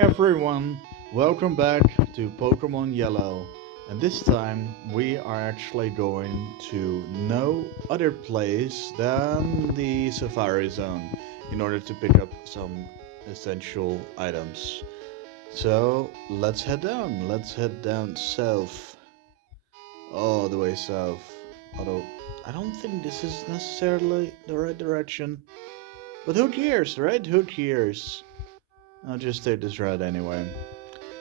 Everyone, welcome back to Pokemon Yellow, and this time we are actually going to no other place than the Safari Zone in order to pick up some essential items. So let's head down south, all the way south. Although I don't think this is necessarily the right direction, but who cares, right? Who cares? I'll just take this route anyway.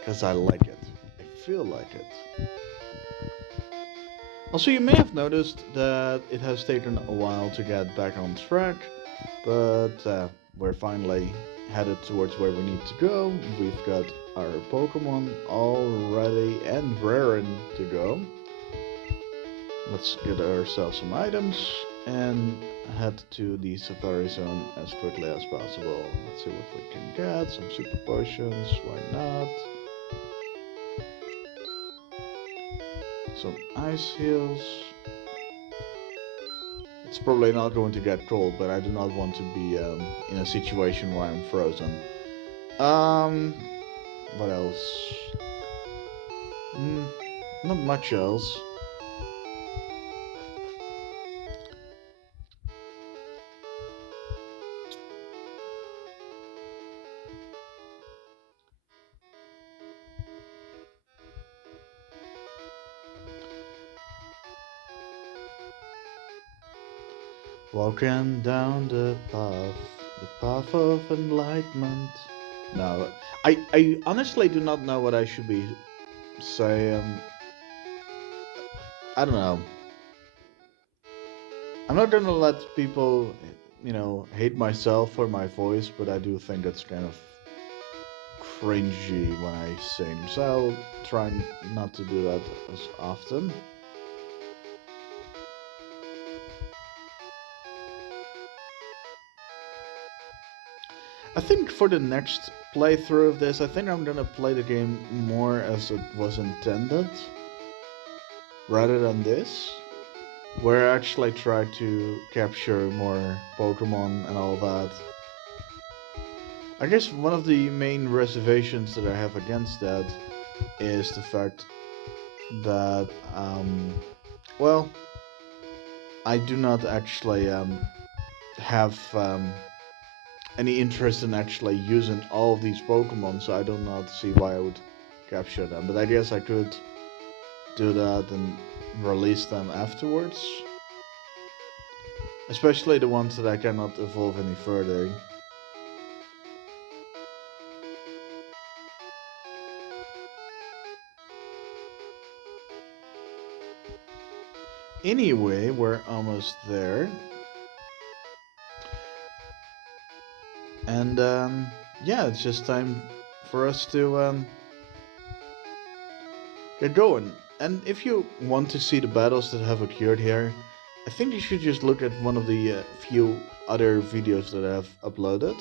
Because I like it. I feel like it. Also, you may have noticed that it has taken a while to get back on track, but we're finally headed towards where we need to go. We've got our Pokemon all ready and raring to go. Let's get ourselves some items and head to the Safari Zone as quickly as possible. Let's see what we can get. Some super potions, why not? Some ice heals. It's probably not going to get cold, but I do not want to be in a situation where I'm frozen. What else? Not much else. Walking down the path of enlightenment. No, I honestly do not know what I should be saying. I don't know. I'm not gonna let people, hate myself for my voice, but I do think it's kind of cringy when I sing, so I'll try not to do that as often. I think for the next playthrough of this, I think I'm gonna play the game more as it was intended, rather than this, where I actually try to capture more Pokemon and all that. I guess one of the main reservations that I have against that is the fact that, well, I do not actually have any interest in actually using all of these Pokemon, so I do not see why I would capture them. But I guess I could do that and release them afterwards. Especially the ones that I cannot evolve any further. Anyway, we're almost there. And yeah, it's just time for us to get going. And if you want to see the battles that have occurred here, I think you should just look at one of the few other videos that I have uploaded.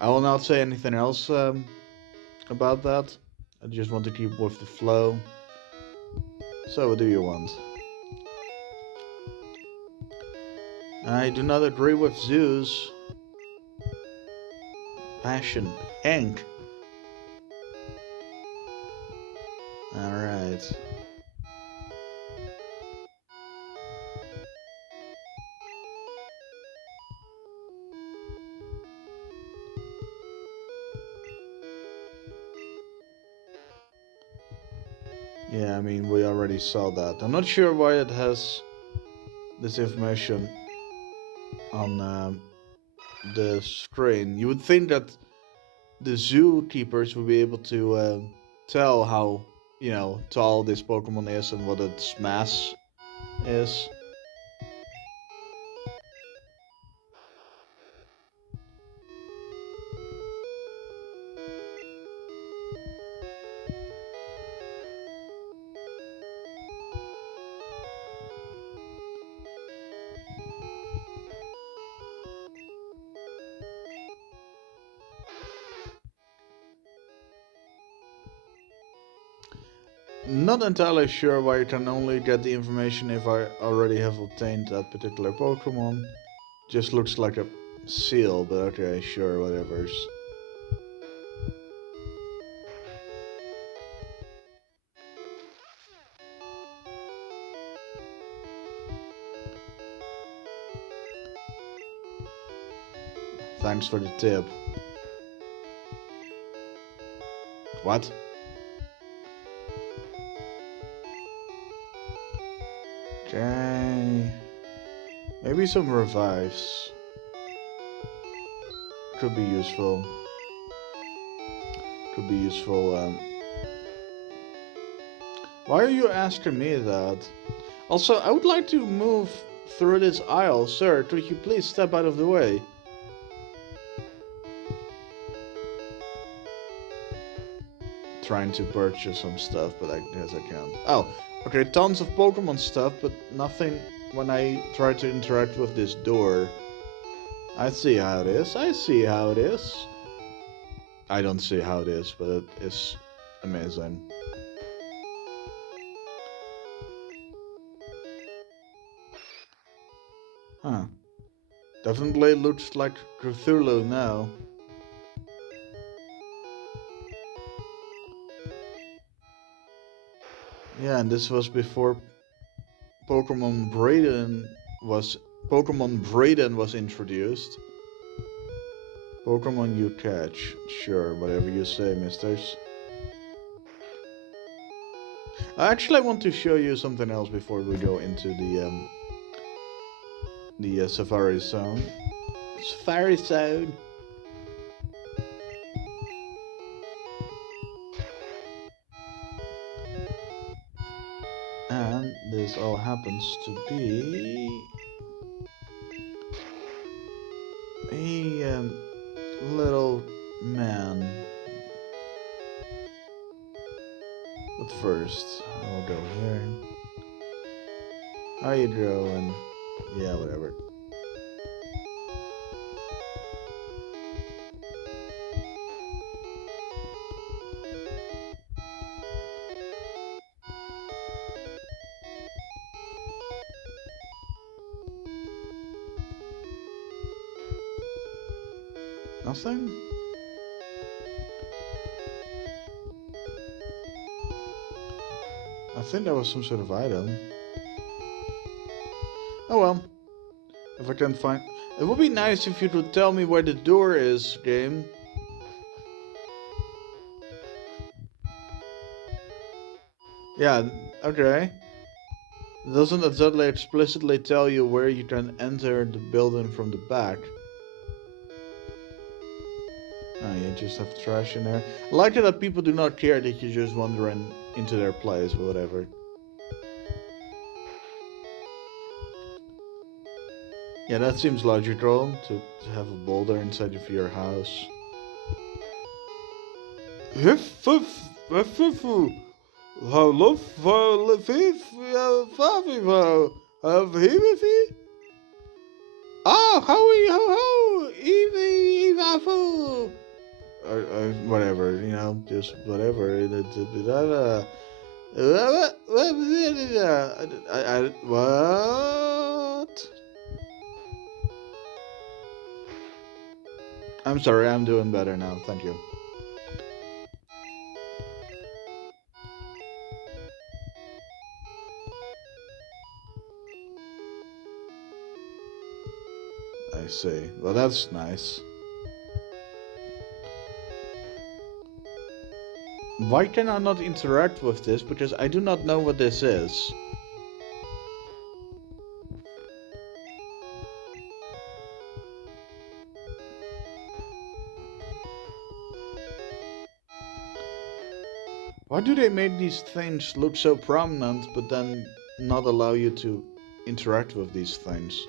I will not say anything else about that. I just want to keep with the flow. So, what do you want? I do not agree with Zeus. Passion. Hank. Alright. Yeah, I mean, we already saw that. I'm not sure why it has this information on the screen. You would think that the zookeepers would be able to tell how, tall this Pokemon is and what its mass is. Not entirely sure why you can only get the information if I already have obtained that particular Pokemon. Just looks like a seal, but okay, sure, whatever's. Thanks for the tip. What? Okay. Maybe some revives. Could be useful. Could be useful. Why are you asking me that? Also, I would like to move through this aisle. Sir, could you please step out of the way? Trying to purchase some stuff, but I guess I can't. Oh, okay, tons of Pokemon stuff, but nothing when I try to interact with this door. I see how it is. I see how it is. I don't see how it is, but it is amazing. Huh. Definitely looks like Cthulhu now. Yeah, and this was before Pokemon Braden was introduced. Pokemon you catch. Sure, whatever you say, misters. Actually, I want to show you something else before we go into the Safari Zone. Safari Zone. And this all happens to be a little man. But first, I'll go here. How you doing? Yeah, whatever. Nothing? I think that was some sort of item. Oh well. If I can find... It would be nice if you could tell me where the door is, game. Yeah, okay. It doesn't exactly explicitly tell you where you can enter the building from the back. Oh, you just have trash in there. I like it that people do not care that you just wander into their place or whatever. Yeah, that seems logical to have a boulder inside of your house. Oh, howie ho ho! Whatever, you know, just whatever. What? I'm sorry, I'm doing better now. Thank you. I see. Well, that's nice. Why can I not interact with this? Because I do not know what this is. Why do they make these things look so prominent, but then not allow you to interact with these things?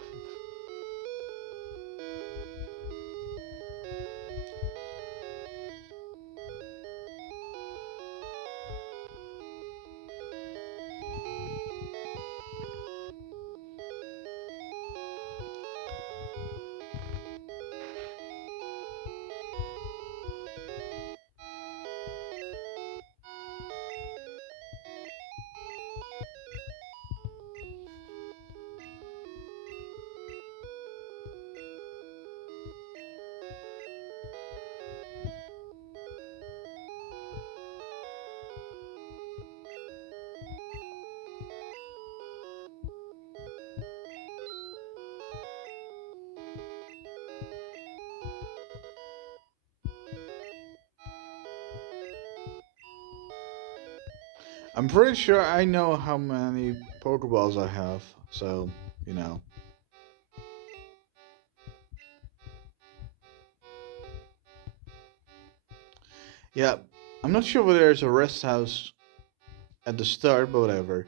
I'm pretty sure I know how many Pokeballs I have, so, you know. Yeah, I'm not sure whether there's a rest house at the start, but whatever.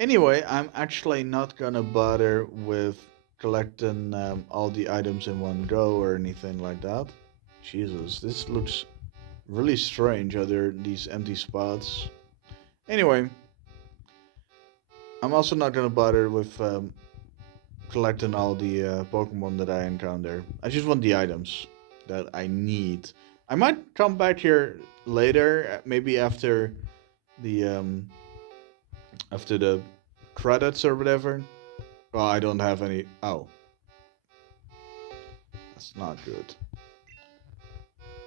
Anyway, I'm actually not gonna bother with collecting all the items in one go or anything like that. Jesus, this looks really strange, are there these empty spots? Anyway, I'm also not gonna bother with collecting all the Pokemon that I encounter. I just want the items that I need. I might come back here later, maybe the after the credits or whatever. Well, I don't have any. Oh, that's not good.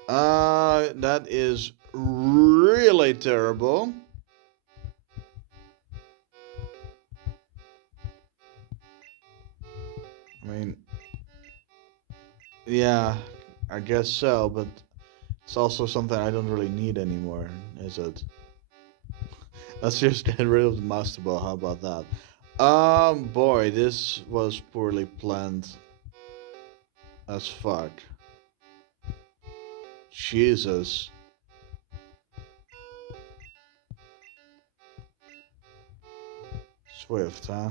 That is really terrible. I mean, yeah, I guess so, but it's also something I don't really need anymore, is it? Let's just get rid of the Master Ball. How about that? Boy, this was poorly planned as fuck. Jesus. Swift, huh?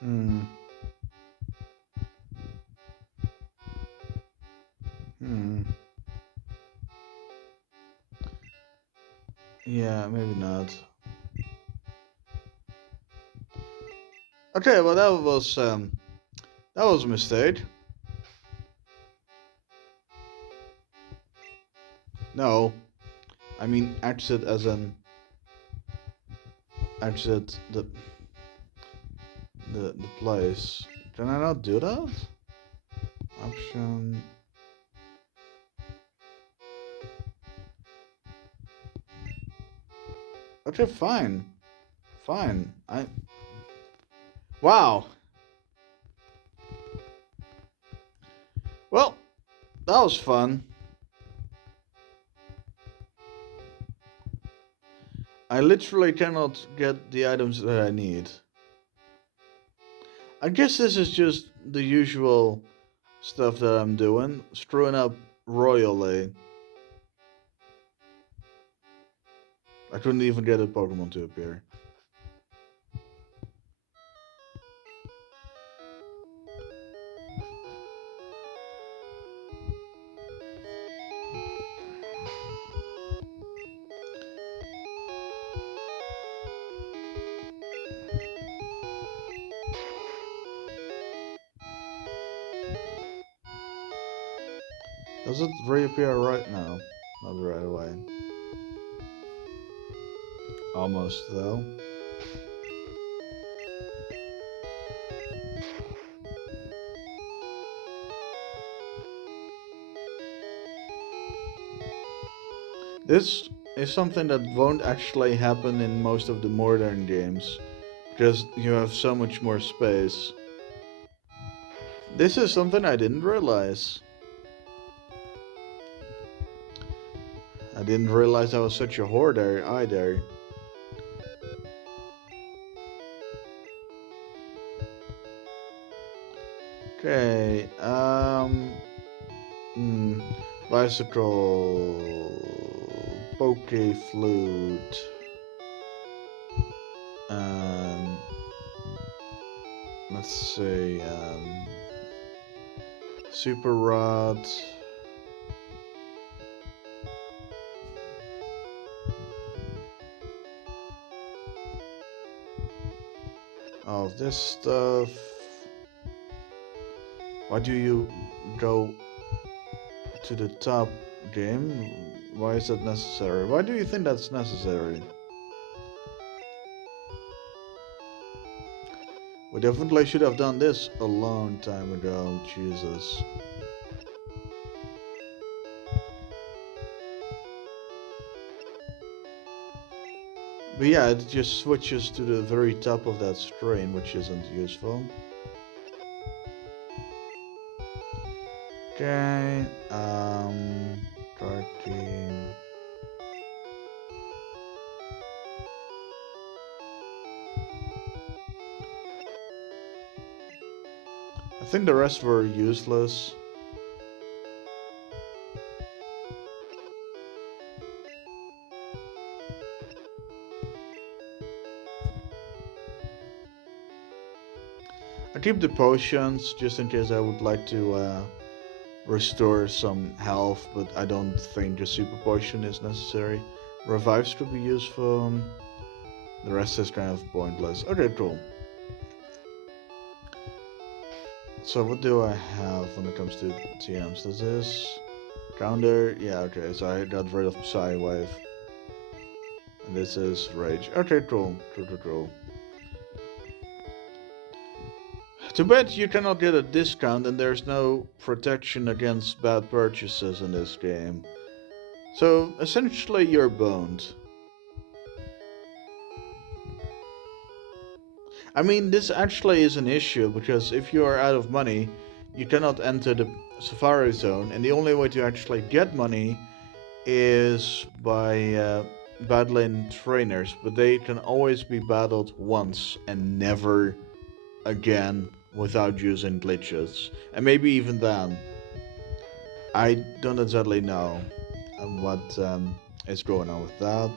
Hmm. Hmm. Yeah, maybe not. Okay, well that was a mistake. No, I mean exit as an exit the place. Can I not do that? Option. Okay, fine, fine. I. Wow. Well, that was fun. I literally cannot get the items that I need. I guess this is just the usual stuff that I'm doing, screwing up royally. I couldn't even get a Pokemon to appear. Does it reappear right now? Not right away. Almost, though. This is something that won't actually happen in most of the modern games, because you have so much more space. This is something I didn't realize. I didn't realize I was such a hoarder either. Okay, hmm, bicycle, poke flute, um, let's see, super rod, of this stuff. Why do you go to the top game? Why is that necessary? Why do you think that's necessary? We definitely should have done this a long time ago. Jesus. But yeah, it just switches to the very top of that screen, which isn't useful. Okay, tracking. I think the rest were useless. I keep the potions just in case I would like to restore some health, but I don't think a super potion is necessary. Revives could be useful. The rest is kind of pointless. Okay, cool. So what do I have when it comes to TMs? Does this counter? Yeah, okay, so I got rid of Psy Wave. And this is Rage. Okay, cool. Cool. Too bad you cannot get a discount and there's no protection against bad purchases in this game. So essentially you're boned. I mean, this actually is an issue because if you are out of money, you cannot enter the Safari Zone, and the only way to actually get money is by battling trainers, but they can always be battled once and never again without using glitches. And maybe even then. I don't exactly know what is going on with that,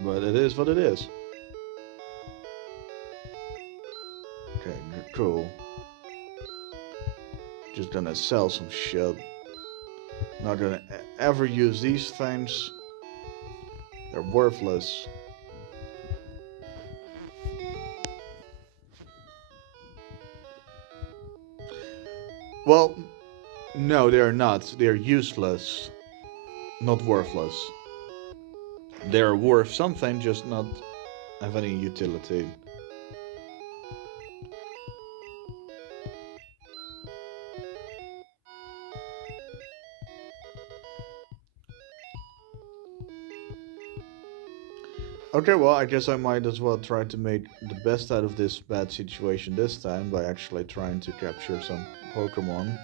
but it is what it is. Okay, cool. Just gonna sell some shit. Not gonna ever use these things. They're worthless. Well, no, they are not. They are useless, not worthless. They are worth something, just not have any utility. Okay, well, I guess I might as well try to make the best out of this bad situation this time by actually trying to capture some Pokémon.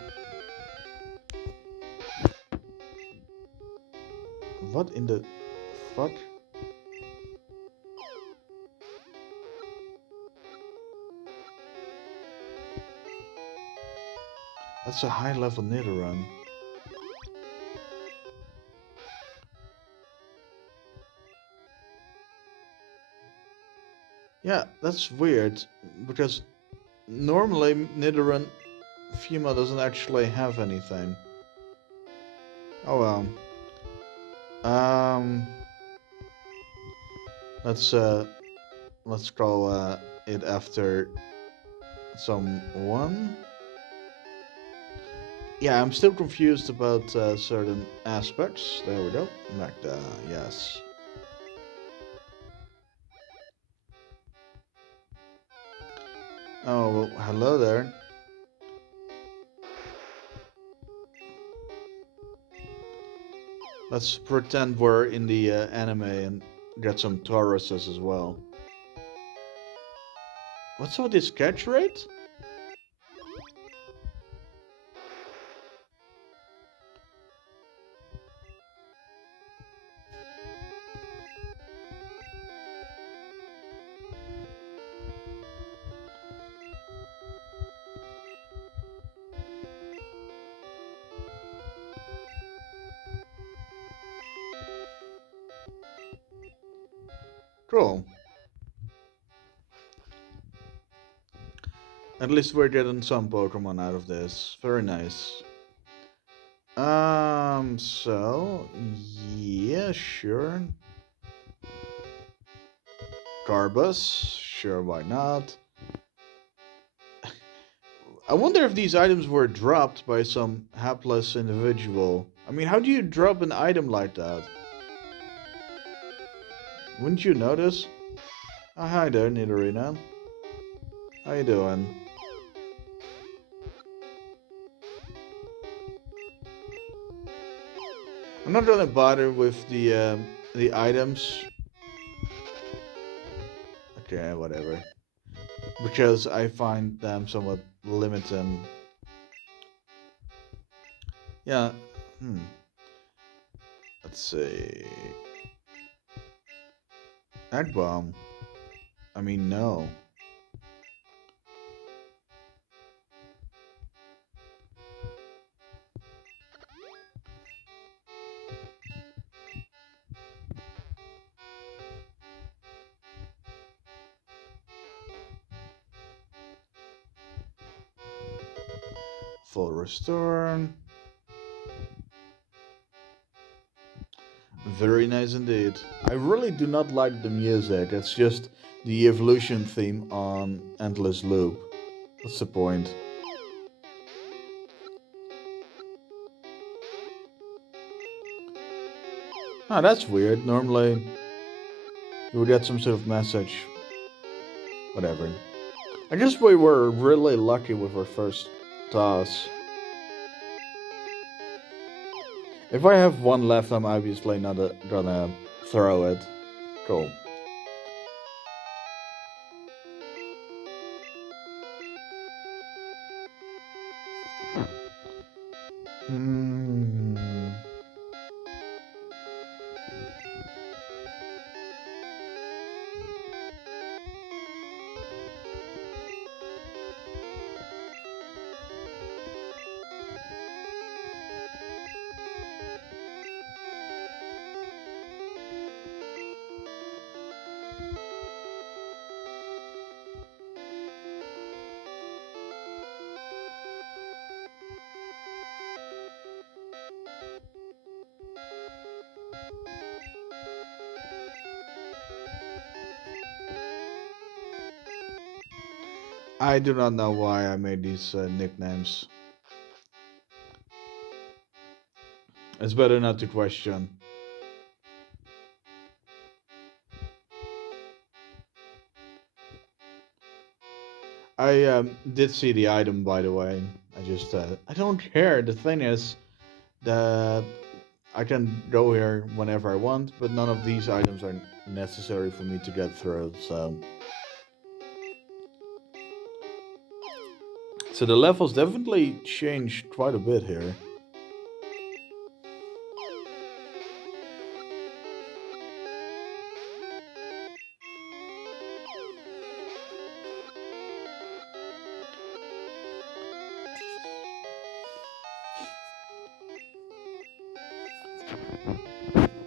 What in the fuck? That's a high level Nidoran. Yeah, that's weird because normally Nidoran Fuma doesn't actually have anything. Oh well. Um, let's uh, let's call it after someone. Yeah, I'm still confused about certain aspects. There we go. Magda, yes. Oh, well, hello there. Let's pretend we're in the anime and get some Tauruses as well. What's all this catch rate? Cool. At least we're getting some Pokemon out of this. Very nice. So yeah, sure. Garbus, Sure, why not? I wonder if these items were dropped by some hapless individual. I mean, how do you drop an item like that? Wouldn't you notice? Oh, hi there, Nidorina. How you doing? I'm not gonna bother with the items. Okay, whatever. Because I find them somewhat limiting. Yeah. Hmm. Let's see. Egg bomb. I mean, no. Full restore. Very nice indeed. I really do not like the music. It's just the evolution theme on Endless Loop. What's the point? Ah, that's weird. Normally, you would get some sort of message. Whatever. I guess we were really lucky with our first toss. If I have one left, I'm obviously not gonna throw it. Cool. Hmm. I do not know why I made these nicknames. It's better not to question. I did see the item, by the way. I don't care. The thing is that I can go here whenever I want, but none of these items are necessary for me to get through. So the levels definitely changed quite a bit here.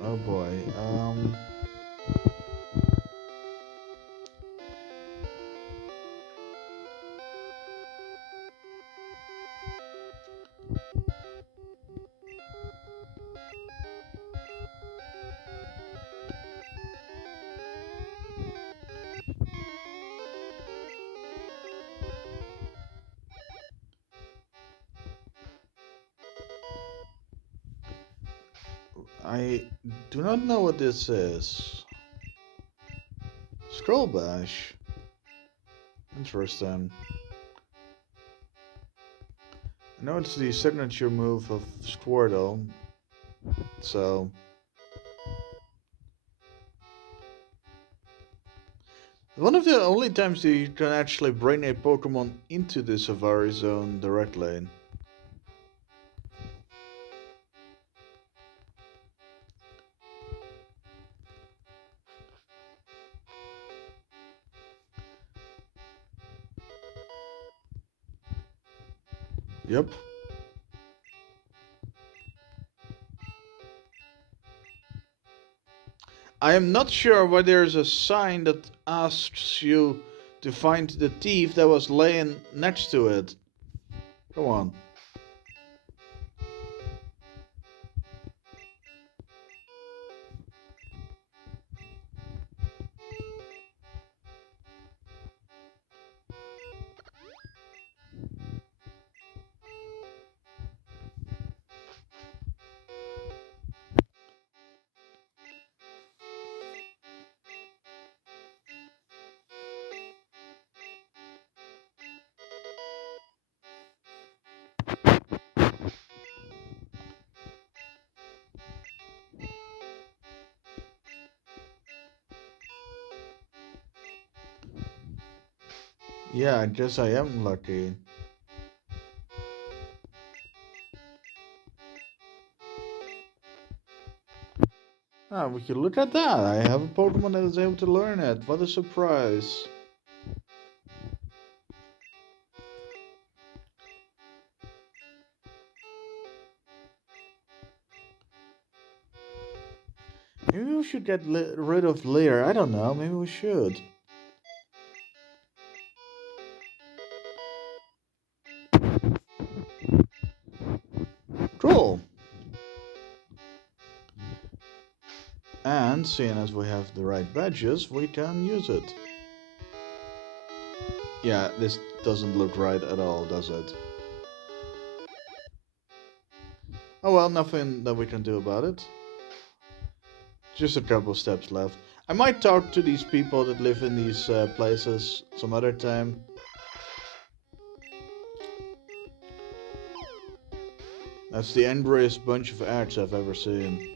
Oh boy. I do not know what this is. Scroll bash. Interesting. I know it's the signature move of Squirtle, so one of the only times that you can actually bring a Pokemon into the Safari Zone directly. Yep. I am not sure why there's a sign that asks you to find the thief that was laying next to it. Come on. Yeah, I guess I am lucky. Ah, we can look at that. I have a Pokemon that is able to learn it. What a surprise. Maybe we should get rid of Leer. I don't know. Maybe we should. Cool. And seeing as we have the right badges, we can use it. Yeah, this doesn't look right at all, does it? Oh well, nothing that we can do about it. Just a couple steps left. I might talk to these people that live in these places some other time. That's the angriest bunch of ads I've ever seen.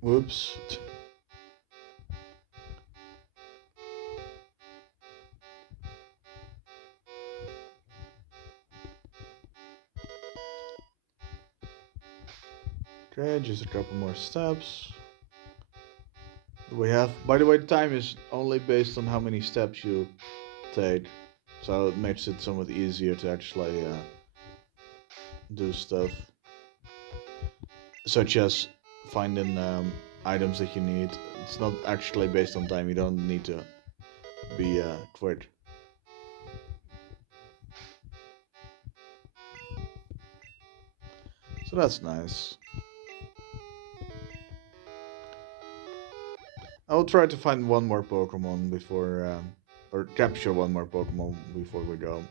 Whoops. Okay, just a couple more steps. We have, by the way, the time is only based on how many steps you take, so it makes it somewhat easier to actually do stuff, such as finding items that you need. It's not actually based on time. You don't need to be quick. So that's nice. I'll try to find one more Pokemon before, or capture one more Pokemon before we go.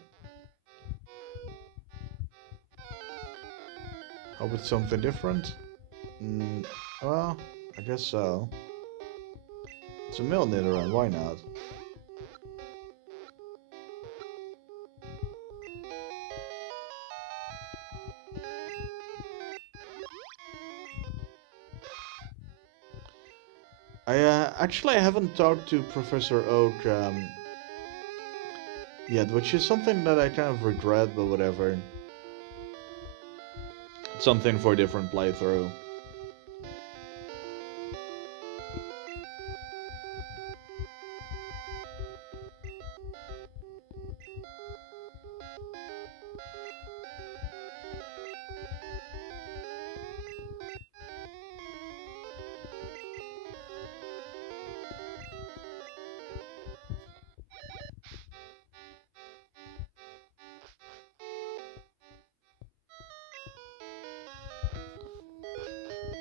Hope it's something different. Well, I guess so. It's a Milnitter, why not? I haven't talked to Professor Oak yet, which is something that I kind of regret, but whatever. Something for a different playthrough.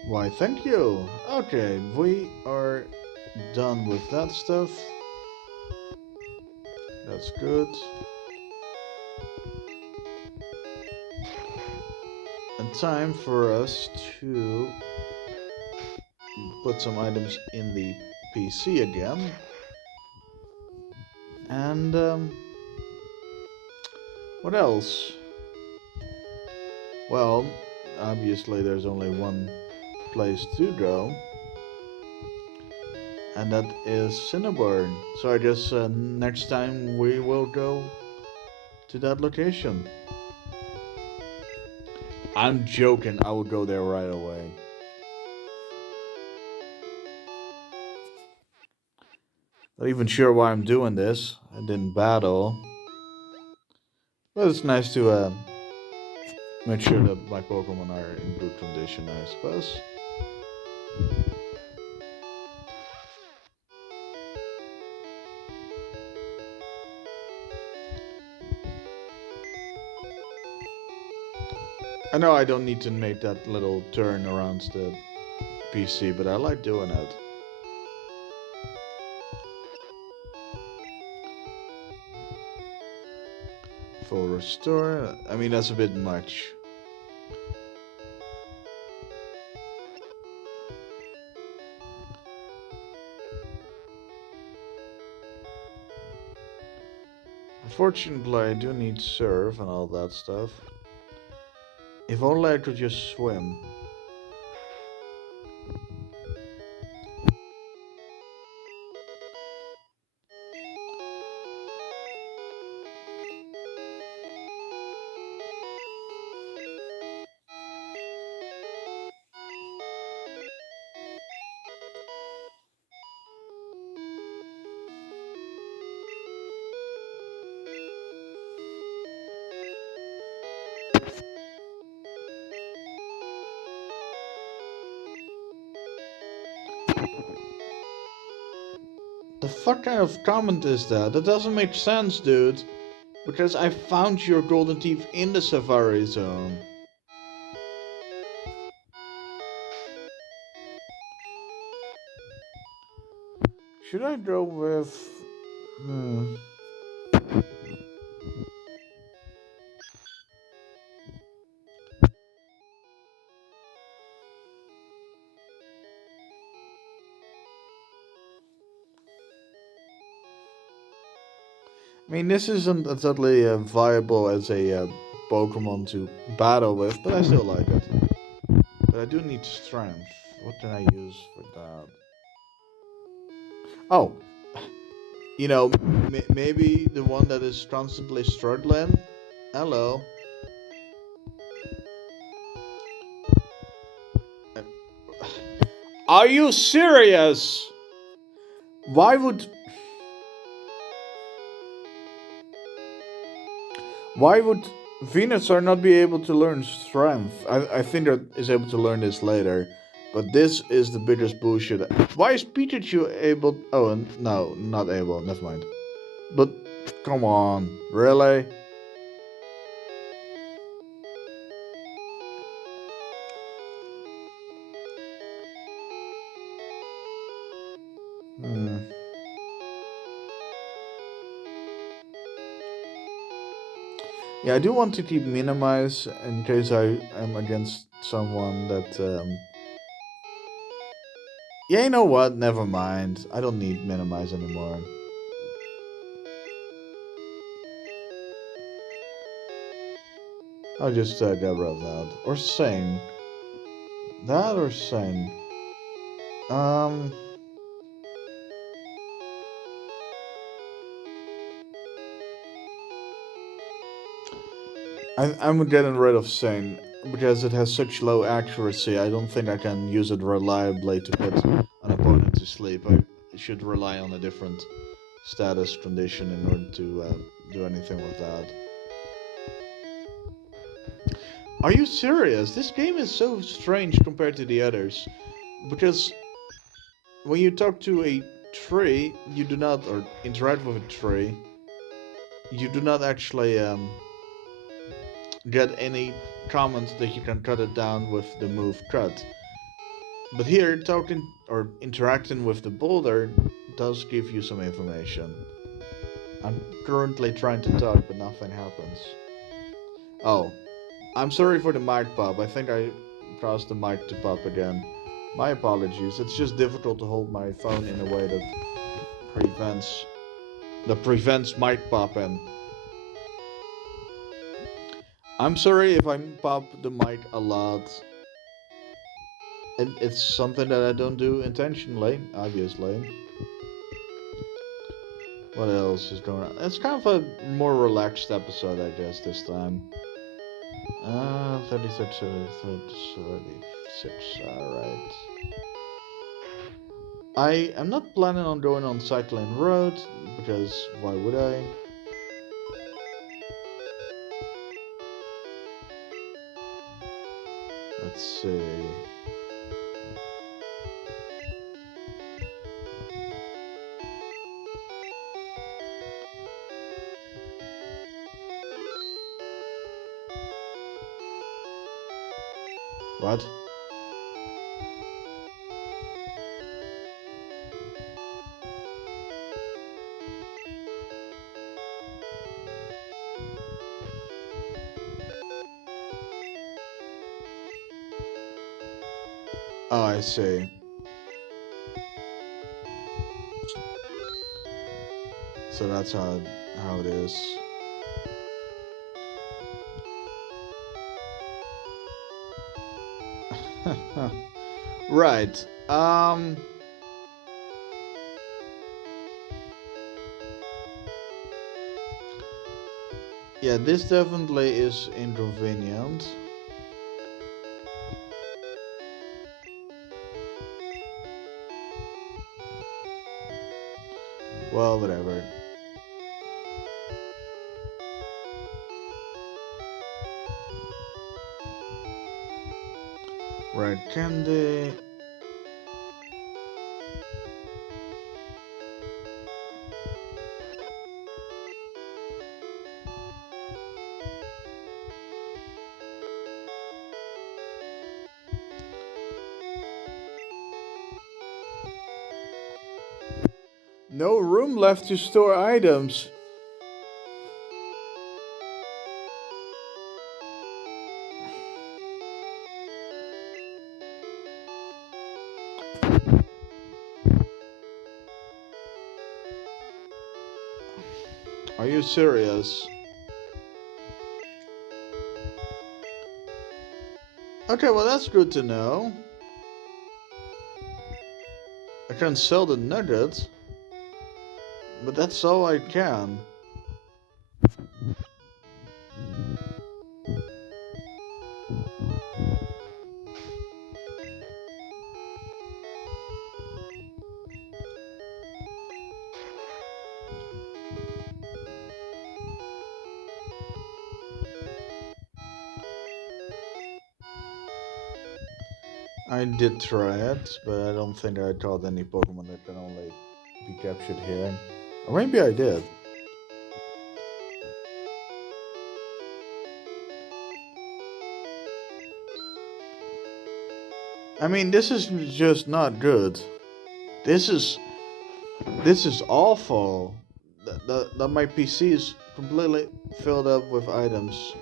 Why, thank you. Okay, we are done with that stuff. That's good. And time for us to put some items in the PC again. And what else? Well, obviously there's only one place to go, and that is Cinnabar. So I guess next time we will go to that location. I'm joking, I will go there right away. Not even sure why I'm doing this. I didn't battle. But it's nice to make sure that my Pokemon are in good condition, I suppose. I know I don't need to make that little turn around the PC, but I like doing it. Full restore. I mean, that's a bit much. Unfortunately, I do need surf and all that stuff. If only I could just swim. The fuck kind of comment is that? That doesn't make sense, dude. Because I found your golden teeth in the Safari Zone. Should I go with... I mean, this isn't exactly viable as a Pokemon to battle with, but I still like it. But I do need strength. What can I use for that? Oh, you know, maybe the one that is constantly struggling. Hello. Are you serious? Why would Why would Venusaur not be able to learn strength? I think that is able to learn this later. But this is the biggest bullshit. Why is Pikachu able... Oh, no, not able. Never mind. But, come on. Really? Hmm. Yeah, I do want to keep minimize in case I am against someone that... Yeah, you know what? Never mind. I don't need minimize anymore. I'll just get rid of that. Or sing. That or sing. Um... I'm getting rid of Sing because it has such low accuracy. I don't think I can use it reliably to put an opponent to sleep. I should rely on a different status condition in order to do anything with that. Are you serious? This game is so strange compared to the others. Because when you talk to a tree, you do not, or interact with a tree, you do not actually get any comments that you can cut it down with the move cut. But here, talking or interacting with the boulder does give you some information. I'm currently trying to talk, but nothing happens. Oh, I'm sorry for the mic pop. I think I caused the mic to pop again. My apologies. It's just difficult to hold my phone in a way that prevents mic popping. I'm sorry if I pop the mic a lot. It's something that I don't do intentionally, obviously. What else is going on? It's kind of a more relaxed episode, I guess, this time. 36, 36, alright. I am not planning on going on Cycling Road, because why would I? Let's see. What? Oh, I see. So that's how it is. Right. Yeah, this definitely is inconvenient. Well, whatever. Red candy. No room left to store items. Are you serious? Okay, well that's good to know. I can sell the nugget, but that's all I can. I did try it, but I don't think I caught any Pokemon that can only be captured here. Or maybe I did. I mean, this is just not good. This is this is awful. That my PC is completely filled up with items.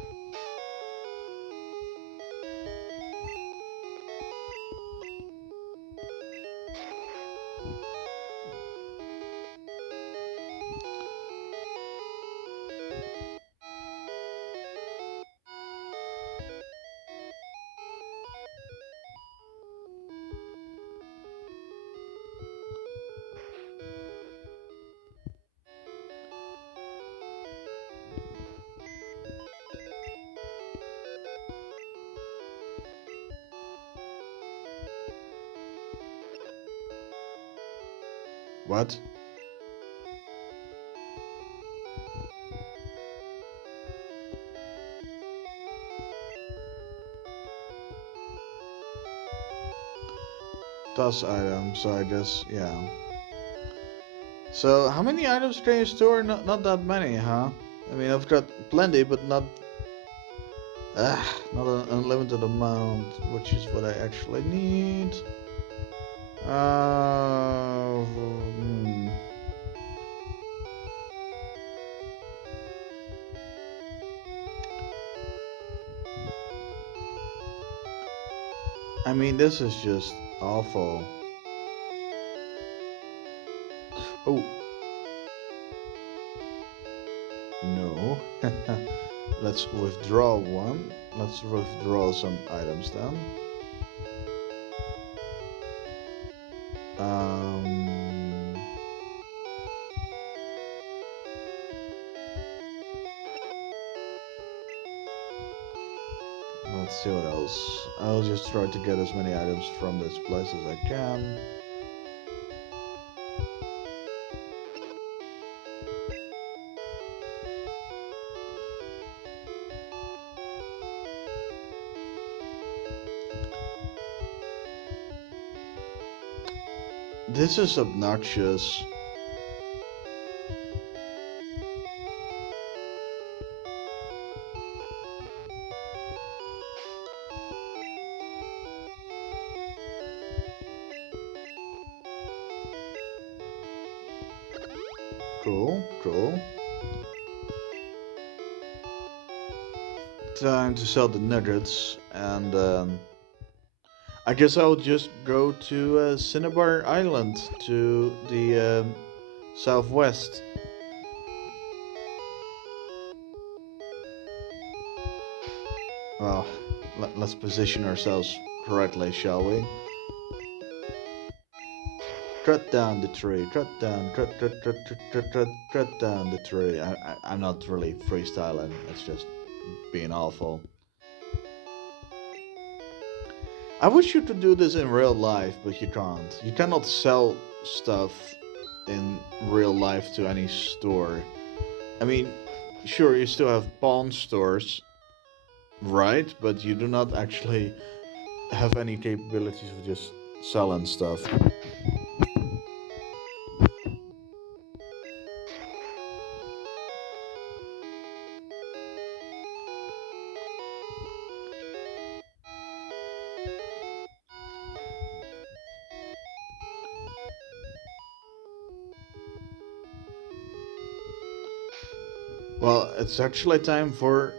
What? Toss items, so I guess, yeah. So, how many items can you store? Not that many, huh? I mean, I've got plenty, but not an unlimited amount, which is what I actually need. Hmm. I mean, this is just awful. Oh, no. Let's withdraw one. Let's withdraw some items then. Um, let's see what else. I'll just try to get as many items from this place as I can. This is obnoxious. Cool, cool. Time to sell the nuggets, and I guess I'll just go to Cinnabar Island to the southwest. Well, let's position ourselves correctly, shall we? Cut down the tree, cut down, cut down the tree. I'm not really freestyling, it's just being awful. I wish you could do this in real life, but you can't. You cannot sell stuff in real life to any store. I mean, sure, you still have pawn stores, right? But you do not actually have any capabilities of just selling stuff. Well, it's actually time for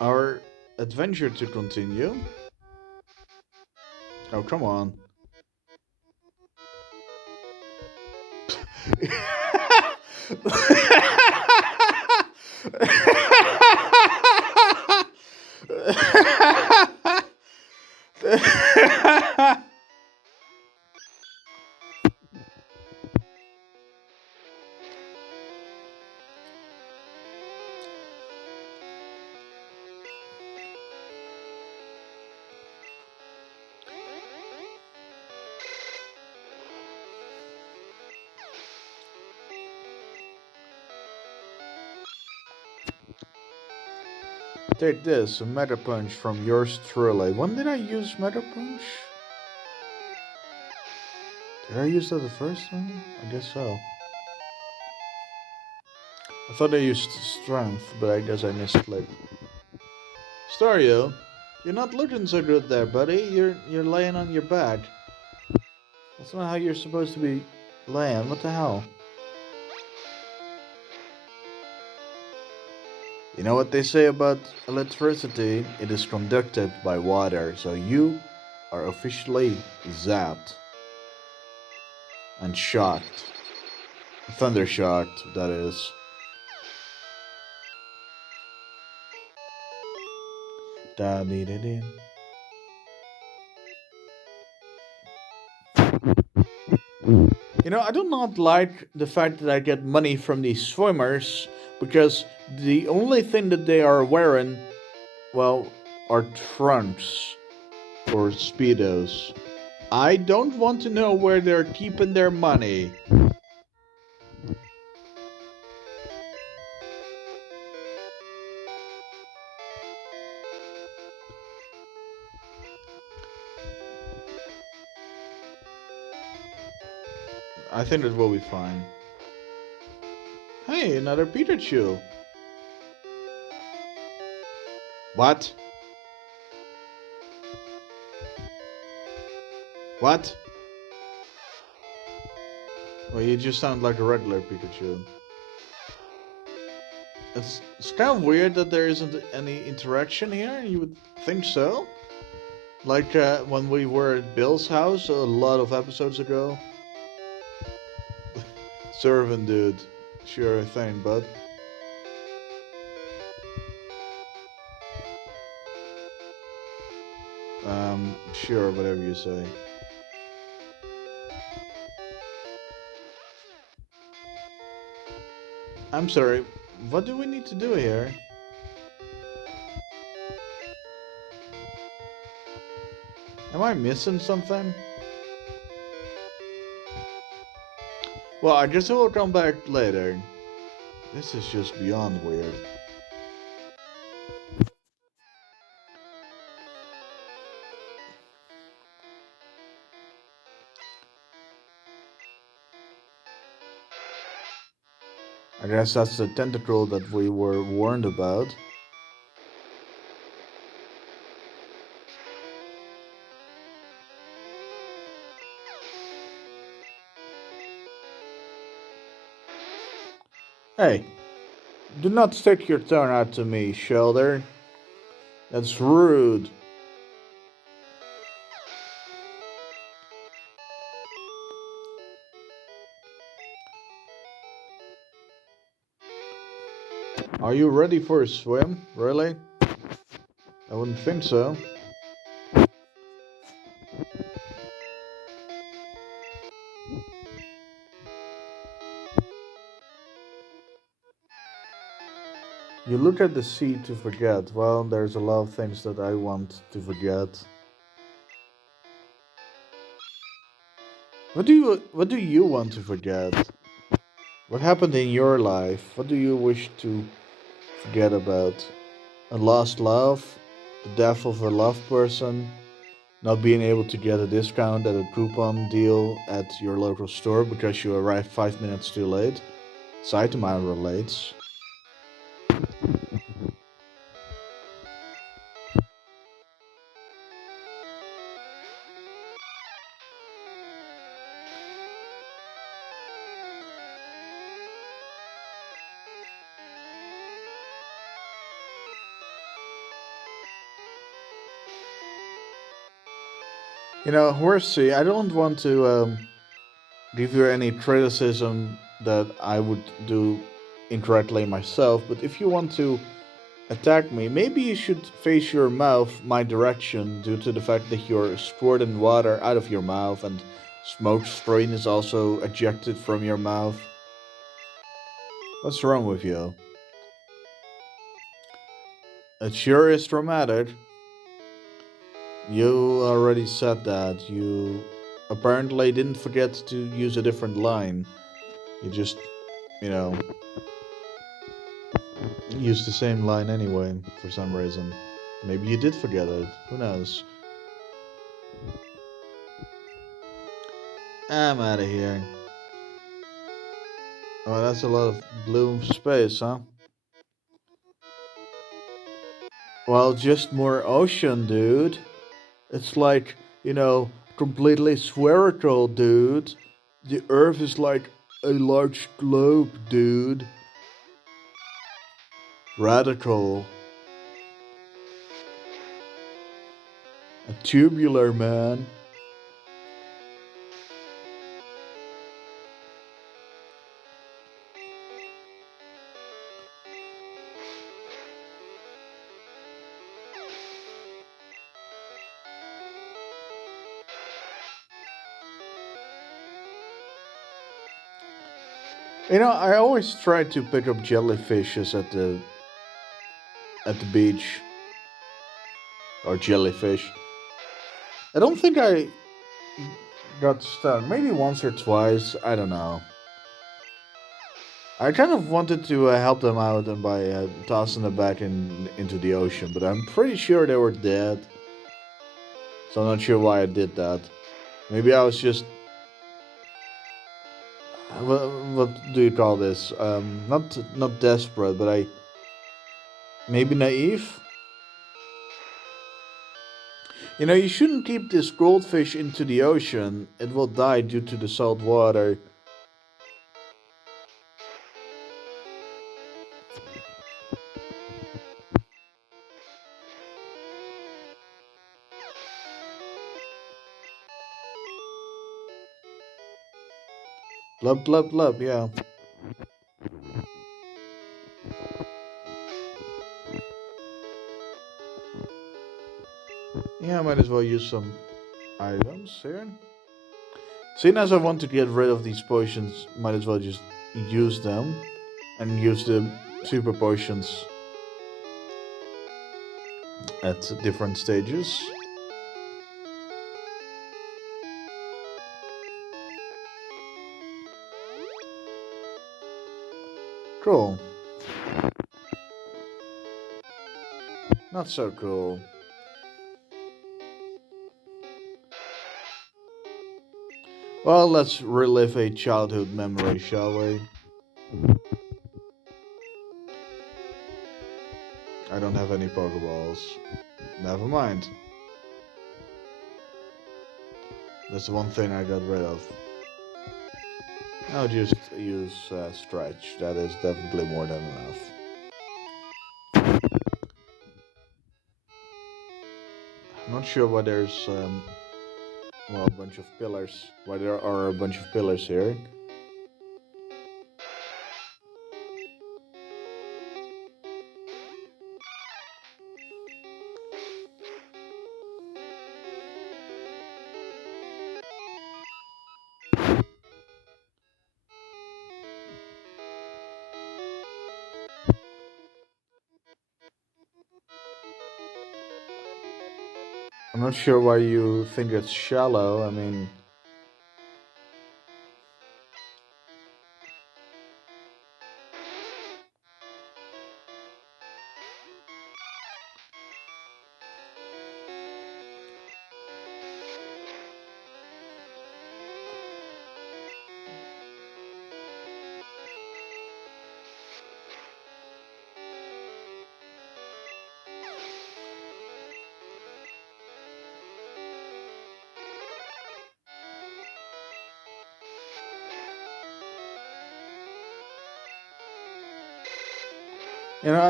our adventure to continue. Oh, come on. Take this, a Mega Punch from yours truly. When did I use Mega Punch? Did I use that the first time? I guess so. I thought I used strength, but I guess I misplayed. Stario, you're not looking so good there, buddy. You're laying on your back. That's not how you're supposed to be laying. What the hell? You know what they say about electricity? It is conducted by water, so you are officially zapped and shocked. Thunder shocked, that is. Da dee dee dee. You know, I do not like the fact that I get money from these swimmers because the only thing that they are wearing, well, are trunks or speedos. I don't want to know where they're keeping their money. I think it will be fine. Hey, another Pikachu. What? What? Well, you just sound like a regular Pikachu. It's kind of weird that there isn't any interaction here. You would think so. Like when we were at Bill's house a lot of episodes ago. Servant dude. Sure thing, bud. Sure, whatever you say. I'm sorry, what do we need to do here? Am I missing something? Well, I guess we'll come back later. This is just beyond weird. I guess that's the tentacle that we were warned about. Hey, do not stick your tongue out to me, Shelter. That's rude. Are you ready for a swim? Really? I wouldn't think so. You look at the sea to forget. Well, there's a lot of things that I want to forget. What do you want to forget? What happened in your life? What do you wish to forget about? A lost love? The death of a loved person? Not being able to get a discount at a coupon deal at your local store because you arrived 5 minutes too late? Saitama relates. Horsey, I don't want to give you any criticism that I would do incorrectly myself, but if you want to attack me, maybe you should face your mouth my direction due to the fact that you're squirting water out of your mouth and smoke strain is also ejected from your mouth. What's wrong with you? It sure is traumatic. You already said that. You apparently didn't forget to use a different line. You just, you know, used the same line anyway for some reason. Maybe you did forget it. Who knows? I'm out of here. Oh, that's a lot of blue space, huh? Well, just more ocean, dude. It's like, completely spherical, dude. The Earth is like a large globe, dude. Radical. A tubular, man. I always try to pick up jellyfishes at the beach or jellyfish. I don't think I got stung. Maybe once or twice. I don't know. I kind of wanted to help them out and by tossing them back into the ocean, but I'm pretty sure they were dead. So I'm not sure why I did that. Maybe I was just what do you call this? Not desperate, but I maybe naive. You shouldn't keep this goldfish into the ocean. It will die due to the salt water. Blub blub blub. Yeah. Yeah, I might as well use some items here. Seeing as I want to get rid of these potions, might as well just use them and use the super potions at different stages. Cool. Not so cool. Well, let's relive a childhood memory, shall we? I don't have any Pokeballs. Never mind. That's the one thing I got rid of. I'll just use stretch. That is definitely more than enough. I'm not sure why there's well, a bunch of pillars. Why there are a bunch of pillars here? I'm not sure why you think it's shallow. I mean,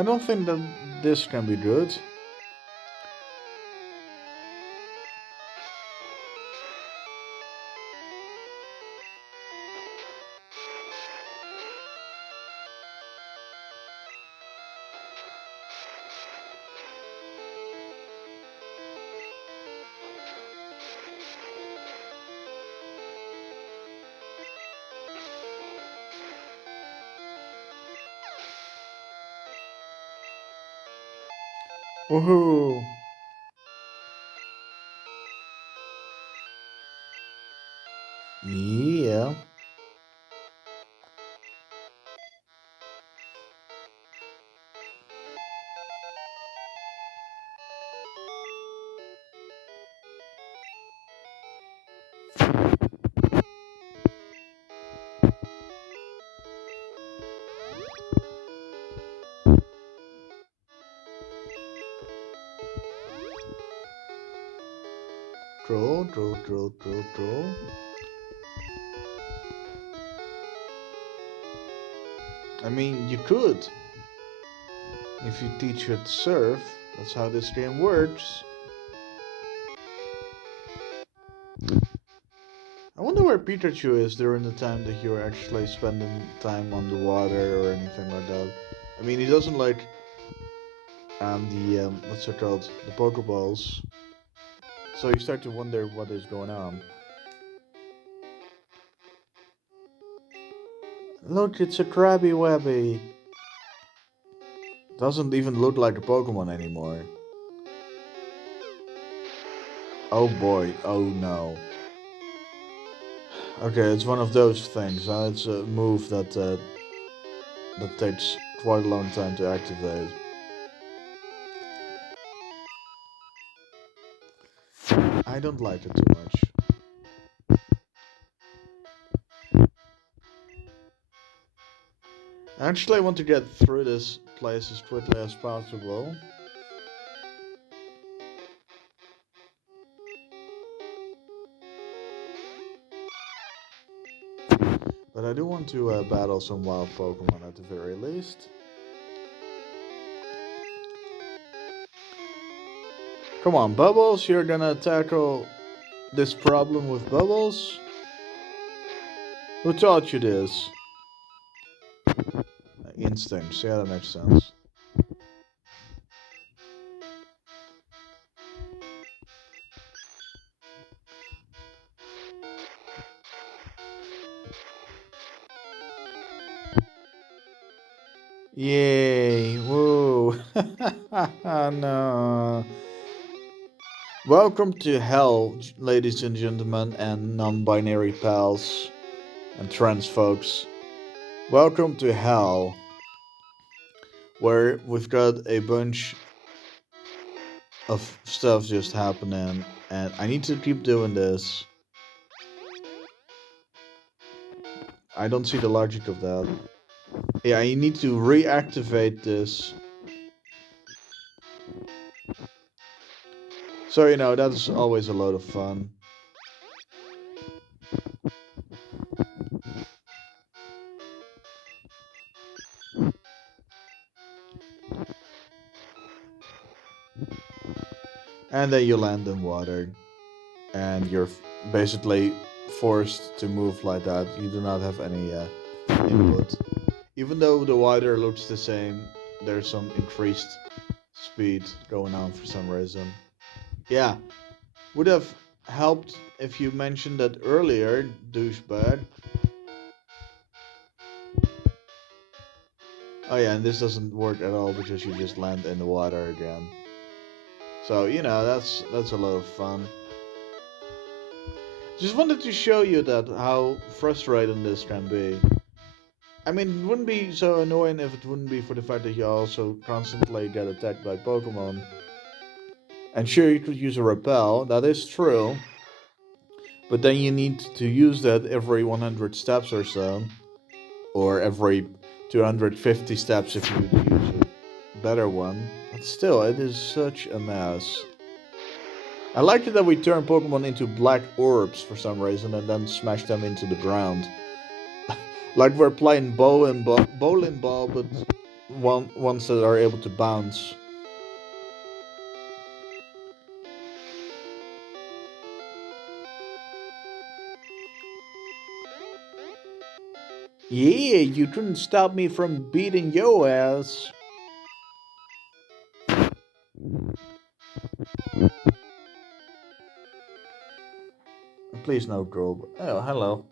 I don't think that this can be good. Woohoo! Yeah. Draw, draw, draw, draw, draw. I mean, you could. If you teach it to surf, that's how this game works. I wonder where Pikachu is during the time that you're actually spending time on the water or anything like that. I mean, he doesn't like the what's it called, the Pokeballs. So you start to wonder what is going on. Look, it's a Krabby Wabby. Doesn't even look like a Pokemon anymore. Oh boy, oh no. Okay, it's one of those things. It's a move that takes quite a long time to activate. I don't like it too much. Actually, I want to get through this place as quickly as possible. But I do want to battle some wild Pokemon at the very least. Come on, Bubbles, you're gonna tackle this problem with Bubbles? Who taught you this? Instincts, yeah, that makes sense. Yay, woo. No. Welcome to hell, ladies and gentlemen, and non binary pals and trans folks. Welcome to hell, where we've got a bunch of stuff just happening, and I need to keep doing this. I don't see the logic of that. Yeah, I need to reactivate this. So, that's always a lot of fun. And then you land in water, and you're basically forced to move like that. You do not have any input. Even though the water looks the same, there's some increased speed going on for some reason. Yeah, would have helped if you mentioned that earlier, douchebag. Oh yeah, and this doesn't work at all because you just land in the water again. So that's a lot of fun. Just wanted to show you that how frustrating this can be. I mean, it wouldn't be so annoying if it wouldn't be for the fact that you also constantly get attacked by Pokemon. And sure, you could use a repel, that is true. But then you need to use that every 100 steps or so. Or every 250 steps if you use a better one. But still, it is such a mess. I like it that we turn Pokemon into black orbs for some reason and then smash them into the ground. Like we're playing bowling ball, but ones that are able to bounce. Yeah, you couldn't stop me from beating your ass. Please no girl. Oh, hello.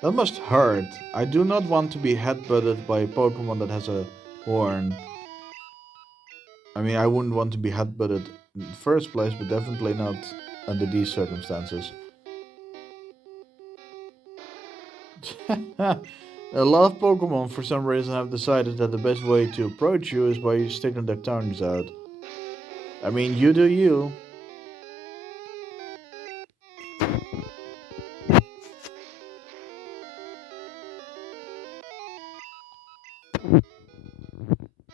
That must hurt. I do not want to be headbutted by a Pokemon that has a horn. I mean, I wouldn't want to be headbutted in the first place, but definitely not under these circumstances. A lot of Pokemon, for some reason, have decided that the best way to approach you is by sticking their tongues out. I mean, you do you.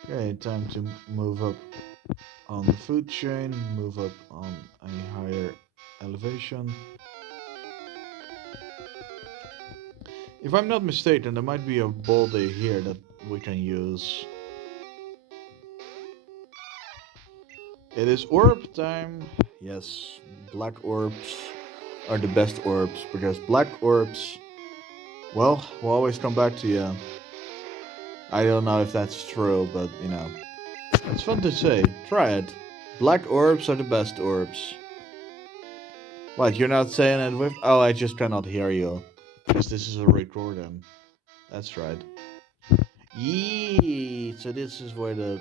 Okay, time to move up on the food chain, move up on a higher elevation. If I'm not mistaken, there might be a boulder here that we can use. It is orb time. Yes, black orbs are the best orbs because black orbs, well, will always come back to you. I don't know if that's true, but it's fun to say. Try it. Black orbs are the best orbs. What, you're not saying it with? Oh, I just cannot hear you. Because this is a recording. That's right. Yee! So this is where the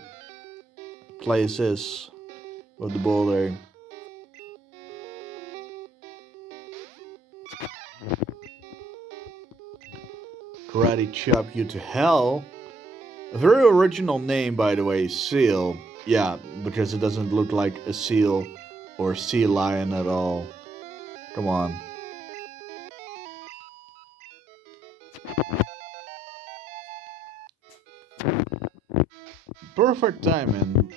place is. With the boulder. Karate chop you to hell. A very original name, by the way, Seal. Yeah, because it doesn't look like a seal or sea lion at all. Come on. Perfect timing.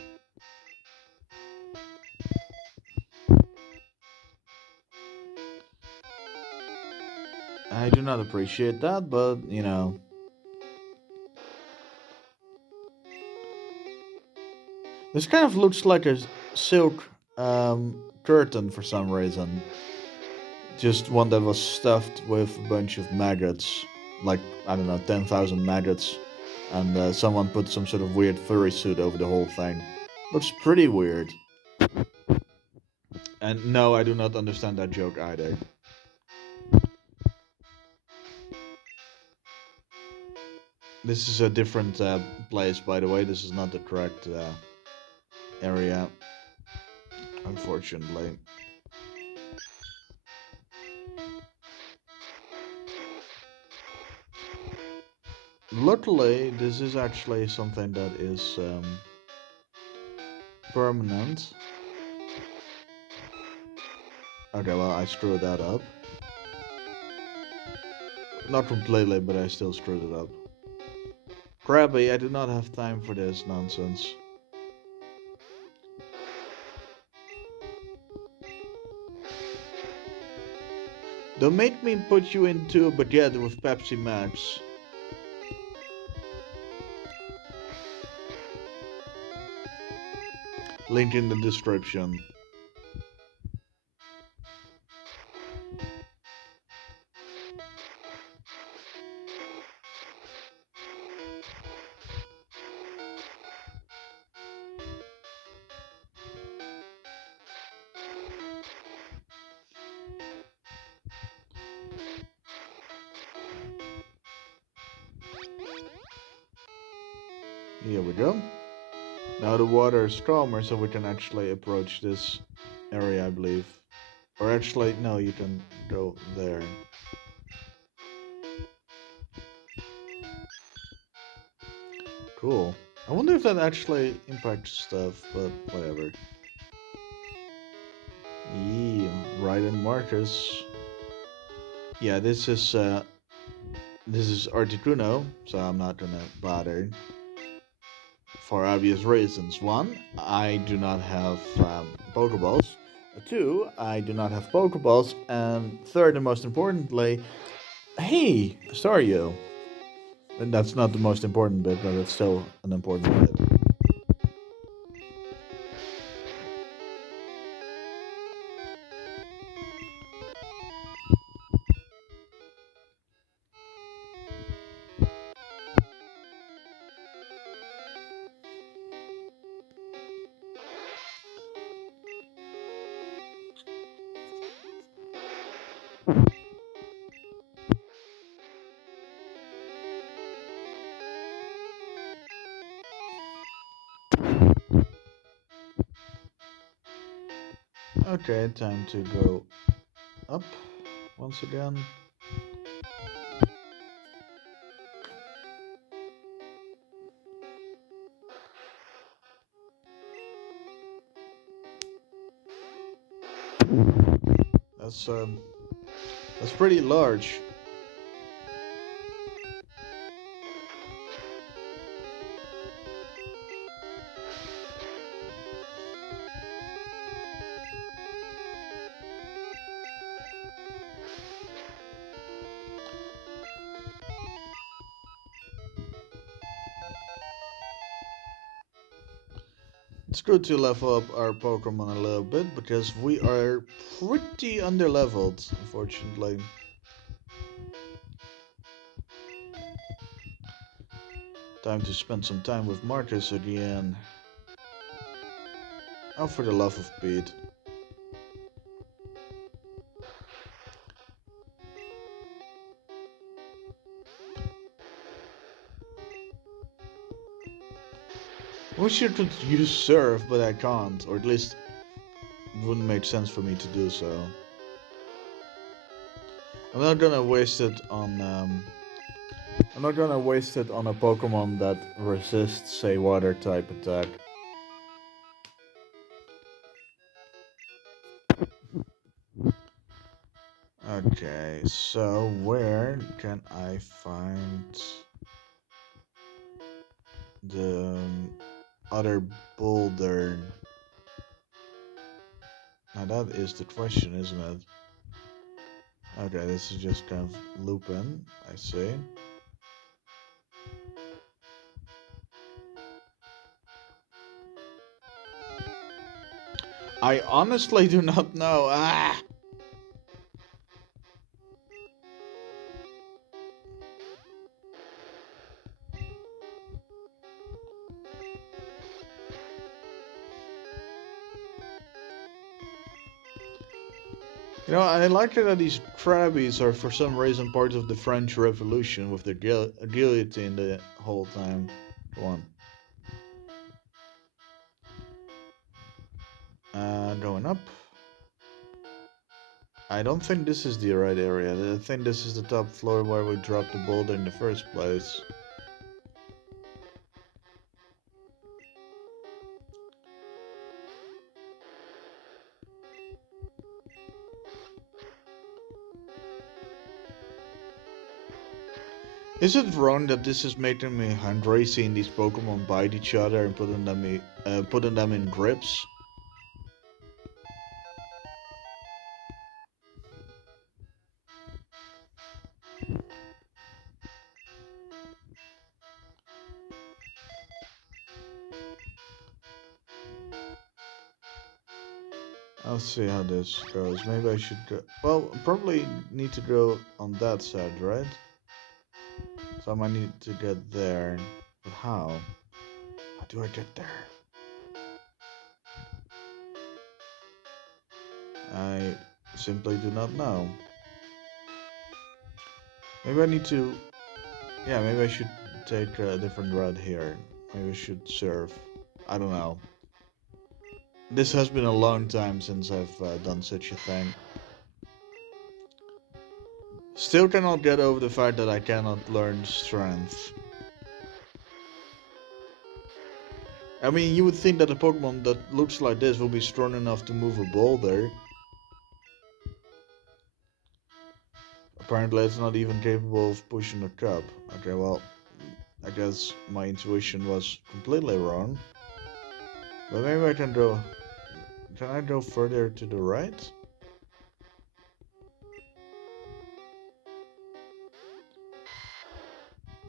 I do not appreciate that, but this kind of looks like a silk curtain for some reason. Just one that was stuffed with a bunch of maggots. Like, I don't know, 10,000 maggots. And someone put some sort of weird furry suit over the whole thing. Looks pretty weird. And no, I do not understand that joke either. This is a different place, by the way. This is not the correct area, unfortunately. Luckily, this is actually something that is permanent. Okay, well, I screwed that up. Not completely, but I still screwed it up. Krabby, I do not have time for this nonsense. Don't make me put you into a baguette with Pepsi Max. Link in the description. Here we go. Now the water is calmer, so we can actually approach this area, I believe. Or actually, no, you can go there. Cool. I wonder if that actually impacts stuff, but whatever. Yeah, right in Marcus. Yeah, this is Articuno, so I'm not gonna bother. For obvious reasons. One, I do not have Pokeballs. Two, I do not have Pokeballs. And third, and most importantly, hey, Staryu. And that's not the most important bit, but it's still an important bit. Okay, time to go up once again. That's um, that's pretty large. It's good to level up our Pokemon a little bit because we are pretty underleveled, unfortunately. Time to spend some time with Marcus again. Oh, for the love of Pete. I wish I could use Surf, but I can't, or at least it wouldn't make sense for me to do so. I'm not gonna waste it on I'm not gonna waste it on a Pokemon that resists, say, water type attack. Okay, so where can I find the other boulder? Now that is the question, isn't it? Okay, this is just kind of looping, I see. I honestly do not know. Ah! You know, I like it that these Krabbies are for some reason part of the French Revolution with the guillotine the whole time. Go on. Going up. I don't think this is the right area. I think this is the top floor where we dropped the boulder in the first place. Is it wrong that this is making me hungry seeing these Pokemon bite each other and putting them in grips? I'll see how this goes. Maybe I should go. Well, probably need to go on that side, right? So I might need to get there. But how? How do I get there? I simply do not know. Maybe I need to. Yeah, maybe I should take a different route here. Maybe I should surf. I don't know. This has been a long time since I've done such a thing. Still cannot get over the fact that I cannot learn strength. I mean, you would think that a Pokemon that looks like this will be strong enough to move a boulder. Apparently, it's not even capable of pushing a cup. Okay, well, I guess my intuition was completely wrong. But maybe I can go. Can I go further to the right?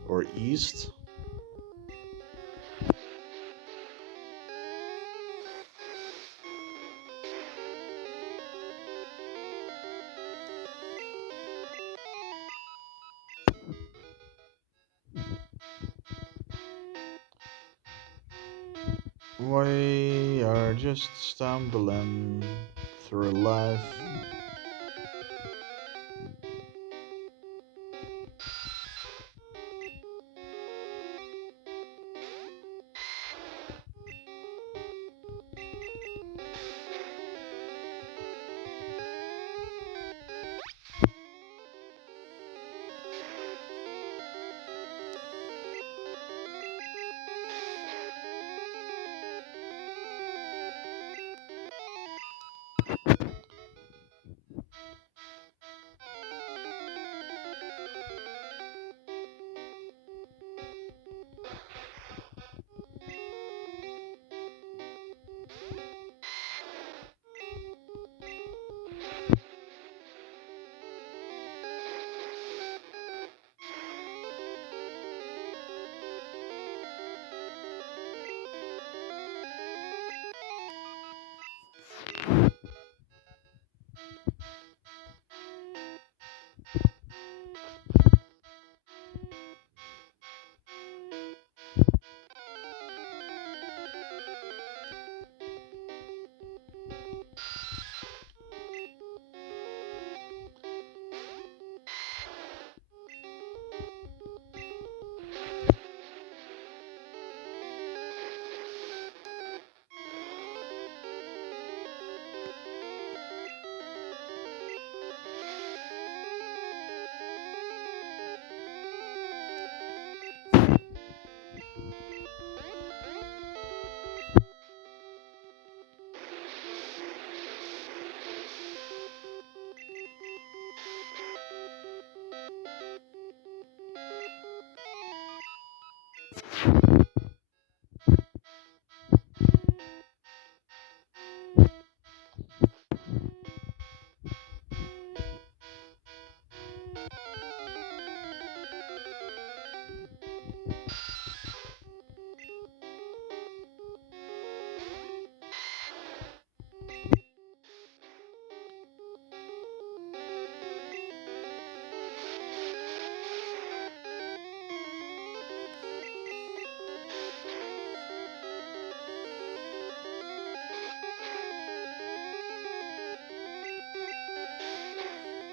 Or east? We are just stumbling through life.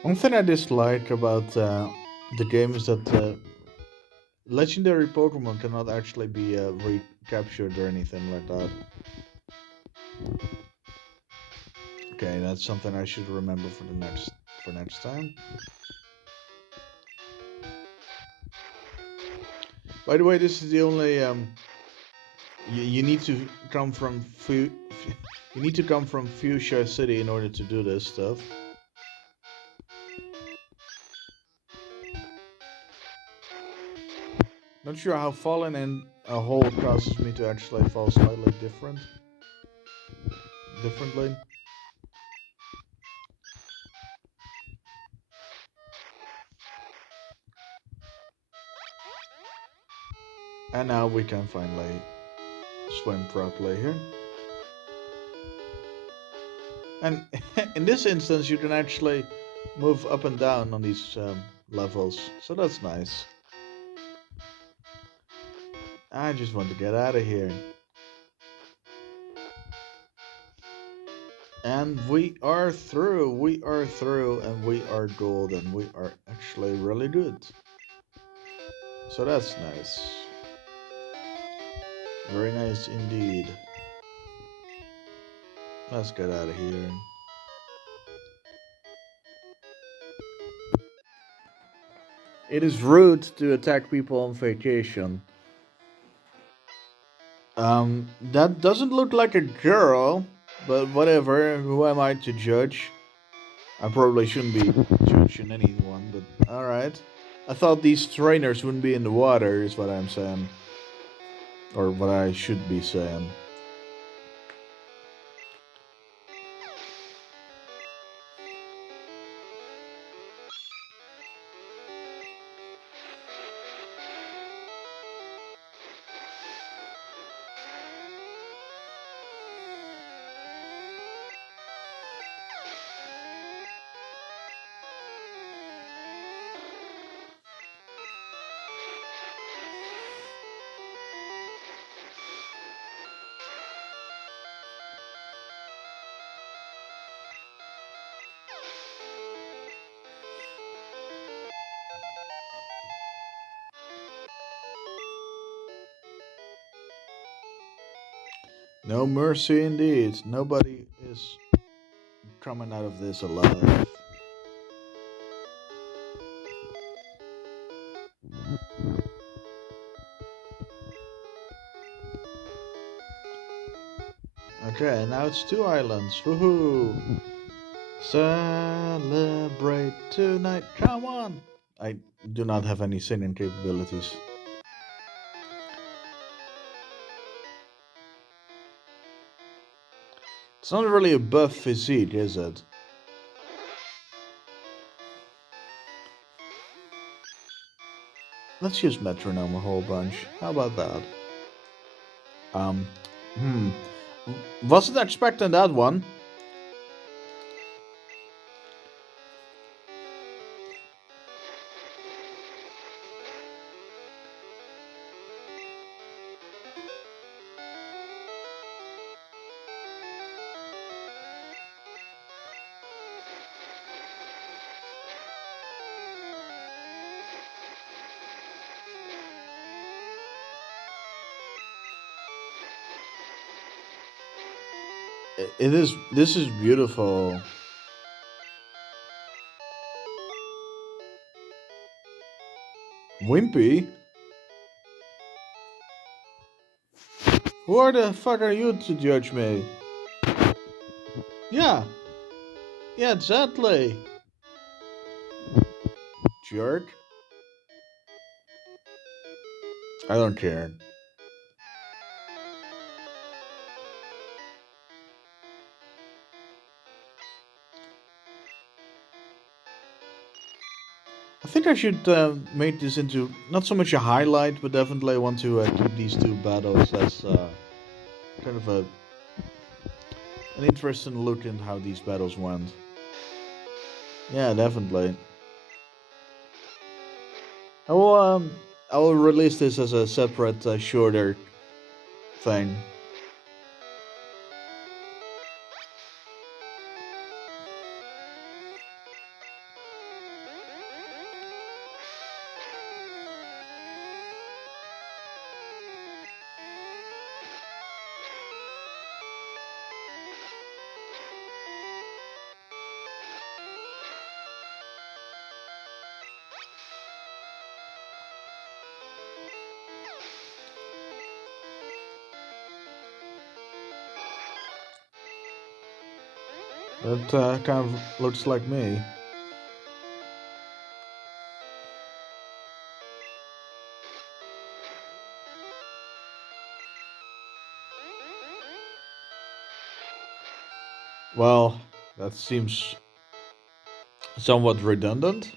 One thing I dislike about the game is that legendary Pokemon cannot actually be recaptured or anything like that. Okay, that's something I should remember for next time. By the way, this is the only you need to come from you need to come from Fuchsia City in order to do this stuff. Not sure how falling in a hole causes me to actually fall slightly differently. And now we can finally swim properly here. And in this instance, you can actually move up and down on these levels, so that's nice. I just want to get out of here. And we are through, and we are golden. We are actually really good. So that's nice. Very nice indeed. Let's get out of here. It is rude to attack people on vacation. That doesn't look like a girl, but whatever. Who am I to judge? I probably shouldn't be judging anyone, but alright. I thought these trainers wouldn't be in the water, is what I'm saying. Or what I should be saying. No mercy indeed. Nobody is coming out of this alive. Okay, now it's two islands. Woohoo! Celebrate tonight. Come on! I do not have any singing capabilities. It's not really a buff physique, is it? Let's use metronome a whole bunch. How about that? Um, hmm. Wasn't expecting that one. It is. This is beautiful. Wimpy? Who the fuck are you to judge me? Yeah. Yeah, exactly. Jerk. I don't care. I think I should make this into not so much a highlight, but definitely I want to keep these two battles as kind of an interesting look in how these battles went. Yeah, definitely. I will I will release this as a separate, shorter thing. That kind of looks like me. Well, that seems somewhat redundant.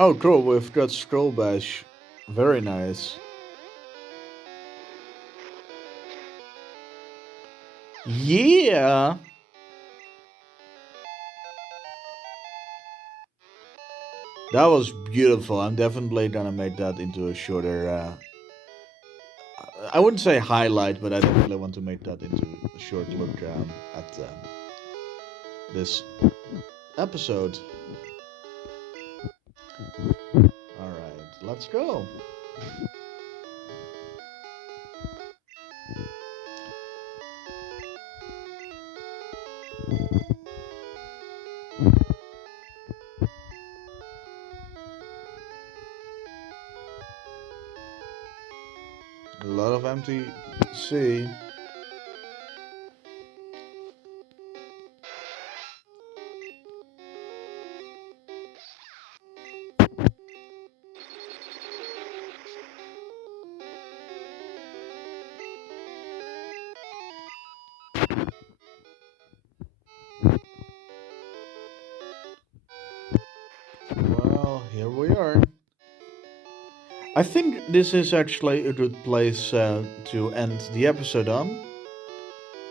Oh, cool. We've got Scroll Bash. Very nice. Yeah. That was beautiful. I'm definitely gonna make that into a shorter. I wouldn't say highlight, but I definitely want to make that into a short look at this episode. All right, let's go. A lot of empty sea. Well, here we are. I think this is actually a good place to end the episode on.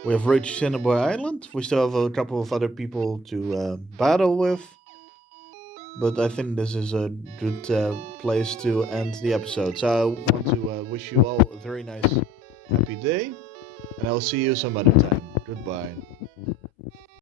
We have reached Cinnabar Island. We still have a couple of other people to battle with. But I think this is a good place to end the episode. So I want to wish you all a very nice, happy day. And I'll see you some other time. Goodbye.